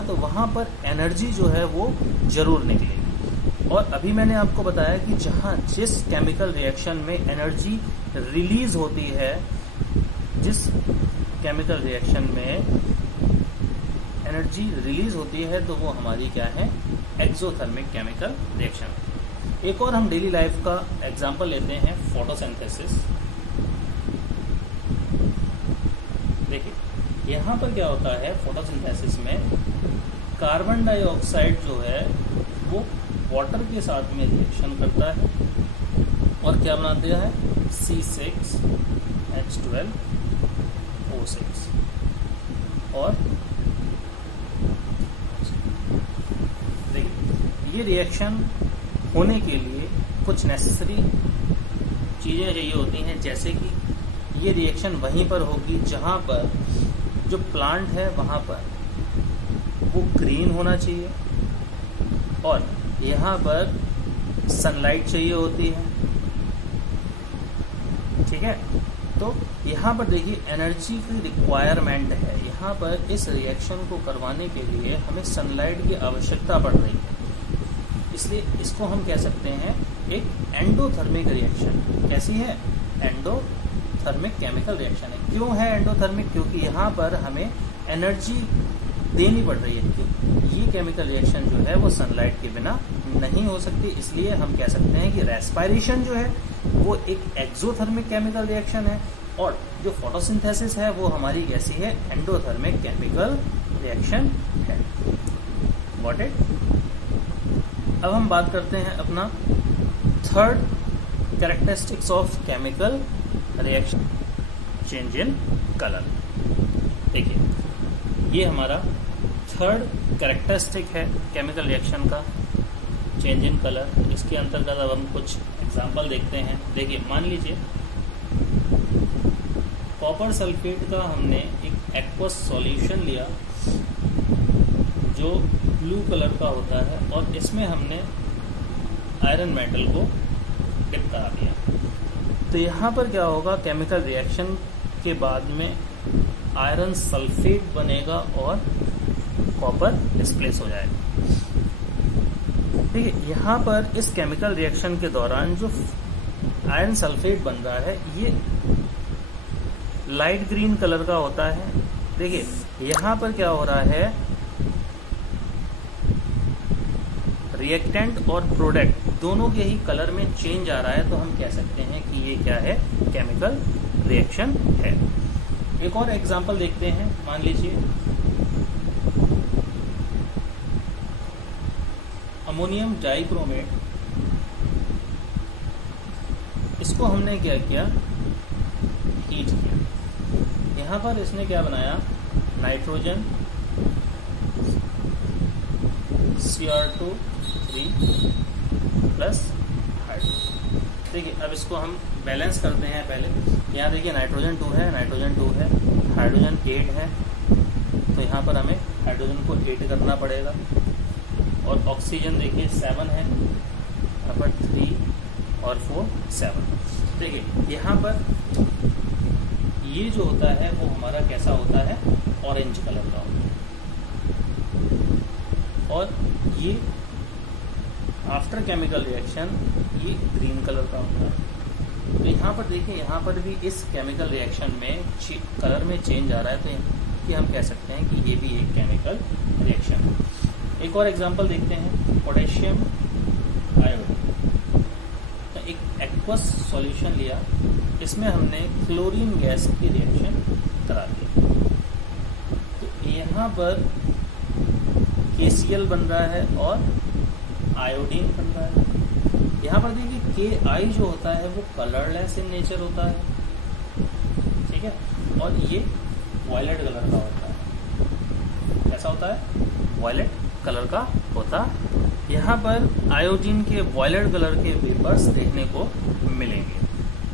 होगा तो वहाँ पर एनर्जी जो है वो जरूर निकलेगी। और अभी मैंने आपको बताया कि जहाँ जिस केमिकल रिएक्शन में एनर्जी रिलीज होती है, जिस केमिकल रिएक्शन में एनर्जी रिलीज होती है तो वो हमारी क्या है, एक्सोथर्मिक केमिकल रिएक्शन। एक और हम डेली लाइफ का एग्जांपल लेते हैं, फोटोसिंथेसिस। देखिए यहाँ पर क्या होता है, फोटोसिंथेसिस में कार्बन डाइऑक्साइड जो है वो वाटर के साथ में रिएक्शन करता है और क्या बनाता है, C6H12O6। और देखिए ये रिएक्शन होने के लिए कुछ नेसेसरी चीज़ें चाहिए होती हैं, जैसे कि ये रिएक्शन वहीं पर होगी जहाँ पर जो प्लांट है वहाँ पर वो ग्रीन होना चाहिए और यहाँ पर सनलाइट चाहिए होती है। ठीक है, तो यहाँ पर देखिए एनर्जी की रिक्वायरमेंट है, यहाँ पर इस रिएक्शन को करवाने के लिए हमें सनलाइट की आवश्यकता पड़ रही है, इसलिए इसको हम कह सकते हैं एक एंडोथर्मिक रिएक्शन। कैसी है, एंडोथर्मिक केमिकल रिएक्शन है। क्यों है एंडोथर्मिक, क्योंकि यहाँ पर हमें एनर्जी देनी पड़ रही है, क्योंकि ये केमिकल रिएक्शन जो है वो सनलाइट के बिना नहीं हो सकती, इसलिए हम कह सकते हैं कि रेस्पिरेशन जो है वो एक एक्सोथर्मिक केमिकल रिएक्शन है और जो फोटोसिंथेसिस है वो हमारी कैसी है, एंडोथर्मिक केमिकल रिएक्शन है। Got it. अब हम बात करते हैं अपना third characteristics of chemical reaction, change in colour. देखिए ये हमारा थर्ड कैरेक्टरिस्टिक है केमिकल रिएक्शन का, चेंज इन कलर। इसके अंतर्गत अब हम कुछ एग्जांपल देखते हैं। देखिए मान लीजिए कॉपर सल्फेट का हमने एक एक्वस सॉल्यूशन लिया जो ब्लू कलर का होता है और इसमें हमने आयरन मेटल को डिप करा दिया, तो यहाँ पर क्या होगा, केमिकल रिएक्शन के बाद में आयरन सल्फेट बनेगा और कॉपर डिस्प्लेस हो जाएगा। देखिए यहाँ पर इस केमिकल रिएक्शन के दौरान जो आयरन सल्फेट बन रहा है ये लाइट ग्रीन कलर का होता है। देखिए यहाँ पर क्या हो रहा है, रिएक्टेंट और प्रोडक्ट दोनों के ही कलर में चेंज आ रहा है, तो हम कह सकते हैं कि ये क्या है, केमिकल रिएक्शन है। एक और एग्जांपल देखते हैं। मान लीजिए अमोनियम डाइक्रोमेट, इसको हमने क्या किया, हीट किया। यहाँ पर इसने क्या बनाया, नाइट्रोजन Cr2 प्लस हाइड्रोजन। देखिए अब इसको हम बैलेंस करते हैं। पहले यहाँ देखिए नाइट्रोजन 2 है, नाइट्रोजन 2 है, हाइड्रोजन 8 है, तो यहाँ पर हमें हाइड्रोजन को 8 करना पड़ेगा और ऑक्सीजन देखिए 7 है, यहाँ पर 3 और 4 7। देखिए यहाँ पर ये जो होता है वो हमारा कैसा होता है, ऑरेंज कलर का होता है और ये आफ्टर केमिकल रिएक्शन ये ग्रीन कलर का होता है। तो यहाँ पर देखिए, यहाँ पर भी इस केमिकल रिएक्शन में कलर में चेंज आ रहा है, तो कि हम कह सकते हैं कि ये भी एक केमिकल रिएक्शन है। एक और एग्जांपल देखते हैं, पोटेशियम आयोडीन। तो एक एक्वस सॉल्यूशन लिया, इसमें हमने क्लोरीन गैस की रिएक्शन करा दी, तो यहाँ पर KCl बन रहा है और आयोडीन बन रहा है। यहाँ पर देखिए Ki जो होता है वो कलरलेस इन नेचर होता है, ठीक है, और ये वायलेट कलर का होता है। कैसा होता है, वायलेट कलर का होता। यहाँ पर आयोडीन के वायलेट कलर के वेपर्स देखने को मिलेंगे।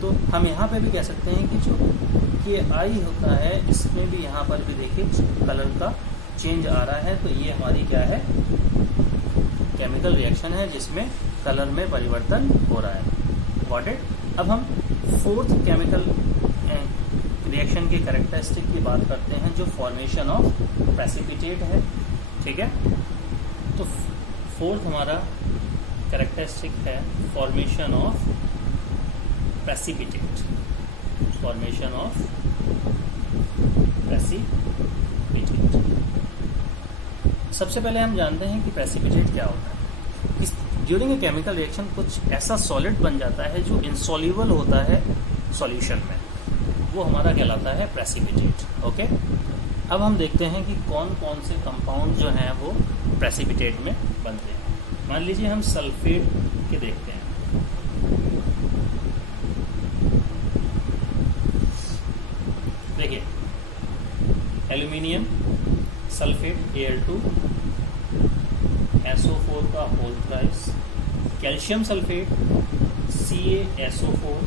तो हम यहाँ पे भी कह सकते हैं कि जो Ki होता है इसमें भी यहाँ पर भी देखिए कलर का चेंज आ रहा है, तो ये हमारी क्या है, केमिकल रिएक्शन है जिसमें कलर में परिवर्तन हो रहा है। Got it. अब हम फोर्थ केमिकल रिएक्शन के कैरेक्टरिस्टिक की बात करते हैं, जो फॉर्मेशन ऑफ प्रेसिपिटेट है, ठीक है। तो फोर्थ हमारा कैरेक्टरिस्टिक है formation of precipitate. Formation of precipitate. सबसे पहले हम जानते हैं कि प्रेसिपिटेट क्या होता है। ड्यूरिंग ए केमिकल रिएक्शन कुछ ऐसा सॉलिड बन जाता है जो इंसॉल्युबल होता है सॉल्यूशन में, वो हमारा कहलाता है प्रेसिपिटेट। ओके, अब हम देखते हैं कि कौन कौन से कंपाउंड जो हैं वो प्रेसिपिटेट में बनते हैं। मान लीजिए हम सल्फेट के देखते हैं। देखिए, एल्यूमिनियम सल्फेट Al2 SO4 का whole thrice, calcium sulphate CaSO4,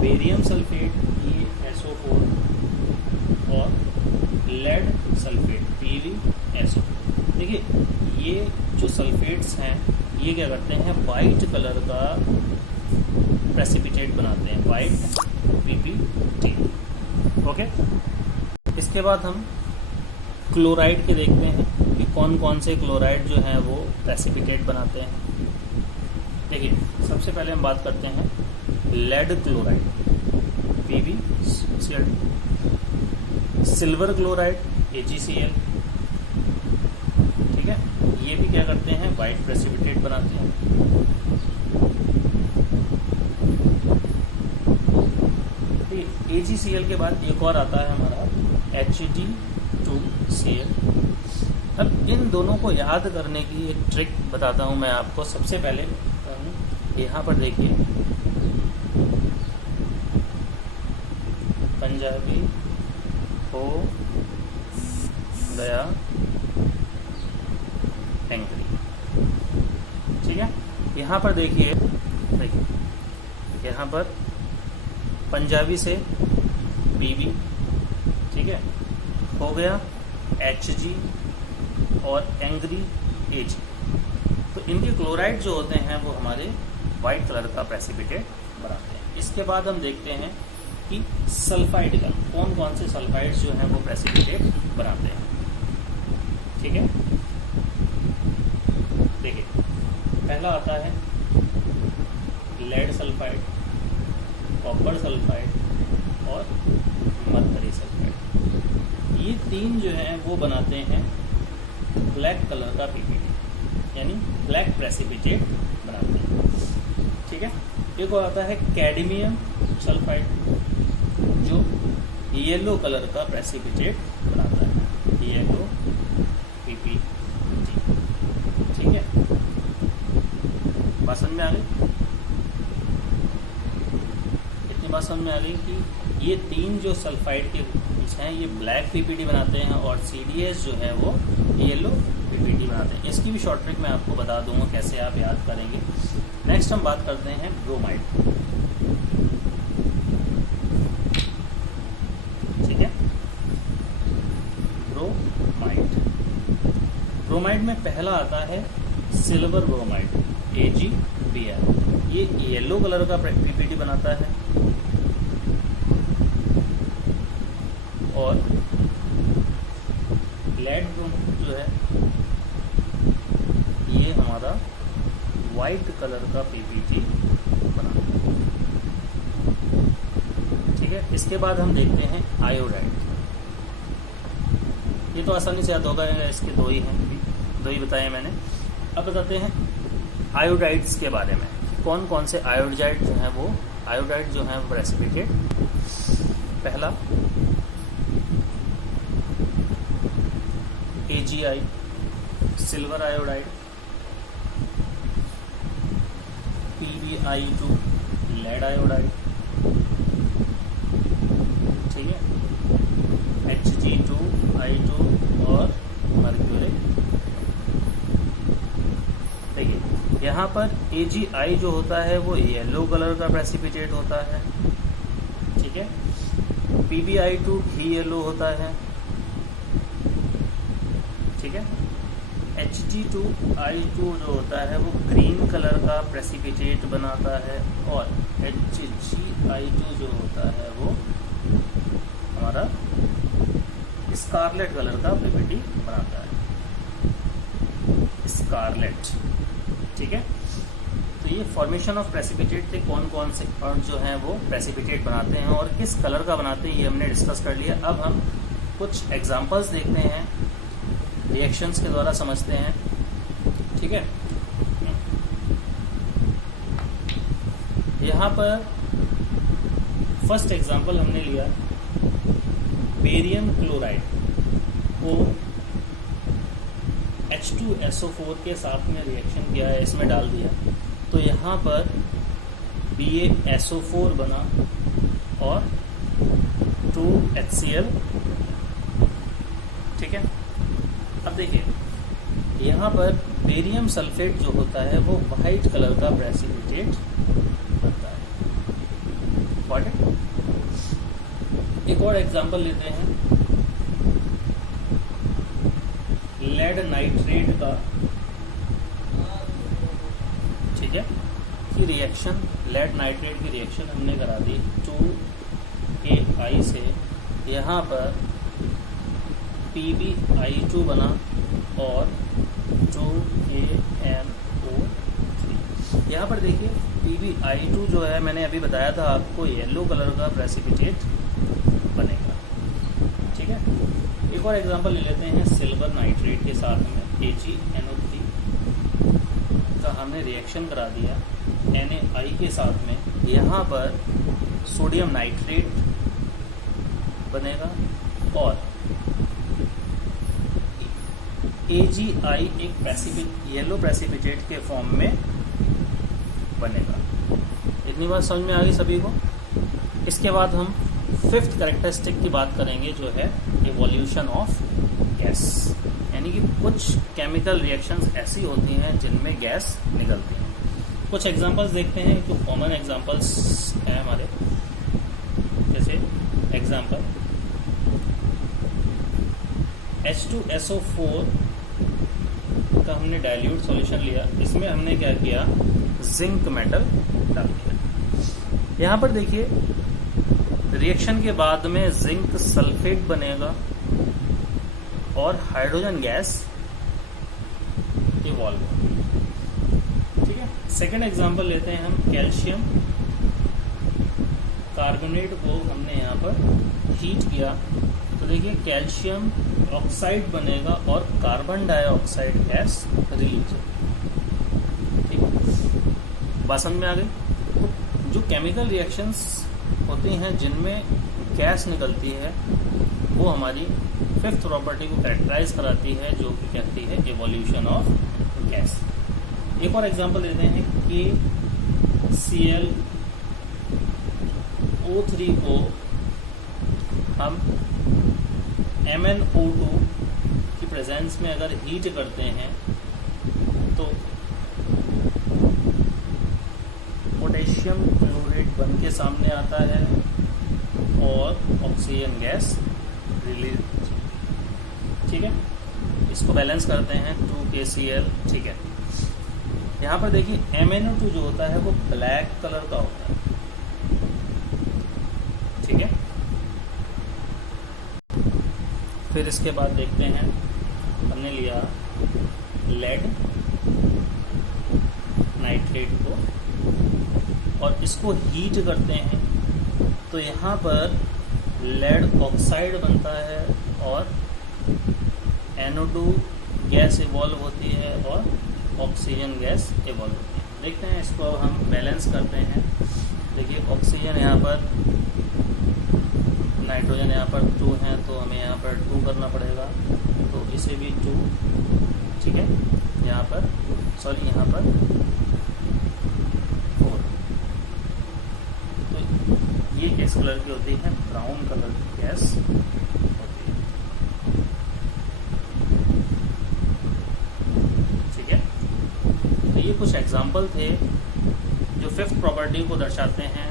barium sulphate EaSO4 और लेड सल्फेट PbSO। देखिए, ये जो सल्फेट्स हैं ये क्या करते हैं, वाइट कलर का प्रेसिपिटेट बनाते हैं, वाइट PPT। ओके, इसके बाद हम क्लोराइड के देखते हैं कि कौन कौन से क्लोराइड जो हैं वो प्रेसिपिटेट बनाते हैं। देखिए, सबसे पहले हम बात करते हैं lead chloride PbCl, silver chloride AgCl। ठीक है, ये भी क्या करते हैं, वाइट प्रेसिपिटेट बनाते हैं। AgCl के बाद एक और आता है हमारा Hd2Cl। अब इन दोनों को याद करने की एक ट्रिक बताता हूं मैं आपको। सबसे पहले यहाँ पर देखिए, पंजाबी हो गया एंग्री। ठीक है, यहाँ पर देखिए, यहाँ पर पंजाबी से Pb, ठीक है, हो गया Hg और एंग्री Ag। तो इनके क्लोराइड जो होते हैं वो हमारे वाइट कलर का प्रेसिपिटेट बनाते हैं। इसके बाद हम देखते हैं कि सल्फाइड का कौन कौन से सल्फाइड्स जो हैं वो प्रेसिपिटेट बनाते हैं। ठीक है, देखिए, पहला आता है लेड सल्फाइड, कॉपर सल्फाइड और मरकरी सल्फाइड। ये तीन जो हैं वो बनाते हैं ब्लैक कलर का PPT, यानी ब्लैक प्रेसिपिटेट बनाते हैं। ठीक है, एक और आता है कैडमियम सल्फाइड जो येलो कलर का प्रेसिपिटेट बनाता है, येलो PPT। ठीक है, बात समझ में आ गई? इतनी बात समझ में आ गई कि ये तीन जो सल्फाइड के हैं ये ब्लैक PPT बनाते हैं और CDS जो है वो येलो PPT बनाते हैं। इसकी भी शॉर्ट ट्रिक मैं आपको बता दूंगा कैसे आप याद करेंगे। नेक्स्ट हम बात करते हैं ब्रोमाइड। ठीक है, ब्रोमाइड। ब्रोमाइड में पहला आता है सिल्वर ब्रोमाइड AgBr। ये येलो कलर का PPT बनाता है और लेड जो है ये हमारा वाइट कलर का PPT बनाता है। ठीक है, इसके बाद हम देखते हैं आयोडाइड। ये तो आसानी से याद होगा, इसके दो ही हैं, दो ही बताए मैंने। अब बताते हैं आयोडाइड्स के बारे में, कौन कौन से आयोडाइड जो हैं वो आयोडाइड जो हैं वो प्रेसिपिटेट। पहला AgI silver iodide, PbI2 lead iodide, ठीक है, Hg2I2 और मर्क्यूरिक। देखिए, यहाँ पर AgI जो होता है वो येलो कलर का प्रेसिपिटेट होता है। ठीक है, PbI2 भी येलो होता है। ठीक है, Hg2I2 जो होता है वो ग्रीन कलर का प्रेसिपिटेट बनाता है और HgI2 जो होता है वो हमारा स्कारलेट कलर का PPT बनाता है, स्कारलेट। ठीक है, तो ये फॉर्मेशन ऑफ प्रेसिपिटेट थे, कौन कौन से कण जो हैं वो प्रेसिपिटेट बनाते हैं और किस कलर का बनाते हैं, ये हमने डिस्कस कर लिया। अब हम कुछ एग्जांपल्स देखते हैं, रिएक्शंस के द्वारा समझते हैं। ठीक है, यहाँ पर फर्स्ट एग्जांपल हमने लिया, बेरियम क्लोराइड को H2SO4 के साथ में रिएक्शन किया है, इसमें डाल दिया, तो यहाँ पर BaSO4 बना और 2HCl। ठीक है, अब देखिए यहाँ पर बेरियम सल्फेट जो होता है वो वाइट कलर का प्रेसिपिटेट बनता है। एक और एग्जांपल लेते हैं, लेड नाइट्रेट का। ठीक है, की रिएक्शन, लेड नाइट्रेट की रिएक्शन हमने करा दी 2Ai से, यहाँ पर PbI2 बना और 2KNO3। यहाँ पर देखिए PbI2 जो है, मैंने अभी बताया था आपको, येलो कलर का प्रेसिपिटेट बनेगा। ठीक है, एक और एग्जांपल ले लेते हैं, सिल्वर नाइट्रेट के साथ में AgNO3 का हमने रिएक्शन करा दिया NaI के साथ में, यहाँ पर सोडियम नाइट्रेट बनेगा और AgI एक येलो प्रेसिपिटेट के फॉर्म में बनेगा। इतनी बात समझ में आ गई सभी को। इसके बाद हम फिफ्थ कैरेक्टरिस्टिक की बात करेंगे, जो है इवोल्यूशन ऑफ गैस, यानी कि कुछ केमिकल रिएक्शंस ऐसी होती हैं जिनमें गैस निकलती है। कुछ एग्जांपल्स देखते हैं, जो कॉमन एग्जांपल्स हैं हमारे, जैसे एग्जांपल H2SO4 का हमने डाइल्यूट सॉल्यूशन लिया, इसमें हमने क्या किया, जिंक मेटल डाल दिया। यहाँ पर देखिए रिएक्शन के बाद में जिंक सल्फेट बनेगा और हाइड्रोजन गैस इवॉल्व होगी। ठीक है, सेकंड एग्जांपल लेते हैं हम, कैल्शियम कार्बोनेट को हमने यहाँ पर हीट किया, तो देखिए कैल्शियम ऑक्साइड बनेगा और कार्बन डाइऑक्साइड गैस रिलीज होगी। ठीक है, बात समझ में आ गई। जो केमिकल रिएक्शंस होती हैं जिनमें गैस निकलती है, वो हमारी फिफ्थ प्रॉपर्टी को कैरेक्टराइज कराती है, जो कि कहती है इवोल्यूशन ऑफ गैस। एक और एग्जांपल देते हैं कि ClO3 को हम MnO2 की प्रेजेंस में अगर हीट करते हैं तो पोटेशियम क्लोरेट बन के सामने आता है और ऑक्सीजन गैस रिलीज। ठीक है, इसको बैलेंस करते हैं 2KCl। ठीक है, यहाँ पर देखिए MnO2 जो होता है वो ब्लैक कलर का होता है। ठीक है, फिर इसके बाद देखते हैं, हमने लिया लेड नाइट्रेट को और इसको हीट करते हैं, तो यहाँ पर लेड ऑक्साइड बनता है और NO2 गैस इवॉल्व होती है और ऑक्सीजन गैस इवॉल्व होती है। देखते हैं इसको अब हम बैलेंस करते हैं। देखिए ऑक्सीजन यहाँ पर, नाइट्रोजन यहाँ पर 2 है, तो हमें यहाँ पर 2 करना पड़ेगा, तो इसे भी 2। ठीक है, यहाँ पर सॉरी यहाँ पर 4। तो ये किस कलर की होती है, ब्राउन कलर की गैस होती है। ठीक है, तो ये कुछ एग्जाम्पल थे जो फिफ्थ प्रॉपर्टी को दर्शाते हैं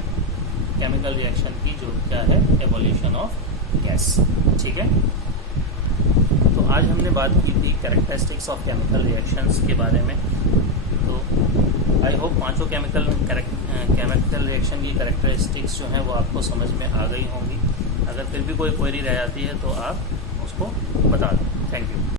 केमिकल रिएक्शन की, जो क्या है, एवोल्यूशन ऑफ गैस। ठीक है, तो आज हमने बात की थी कैरेक्टरिस्टिक्स ऑफ केमिकल रिएक्शंस के बारे में। तो आई होप पांचों केमिकल रिएक्शन की कैरेक्टरिस्टिक्स जो हैं वो आपको समझ में आ गई होंगी। अगर फिर भी कोई क्वेरी रह जाती है तो आप उसको बता दें। Thank you.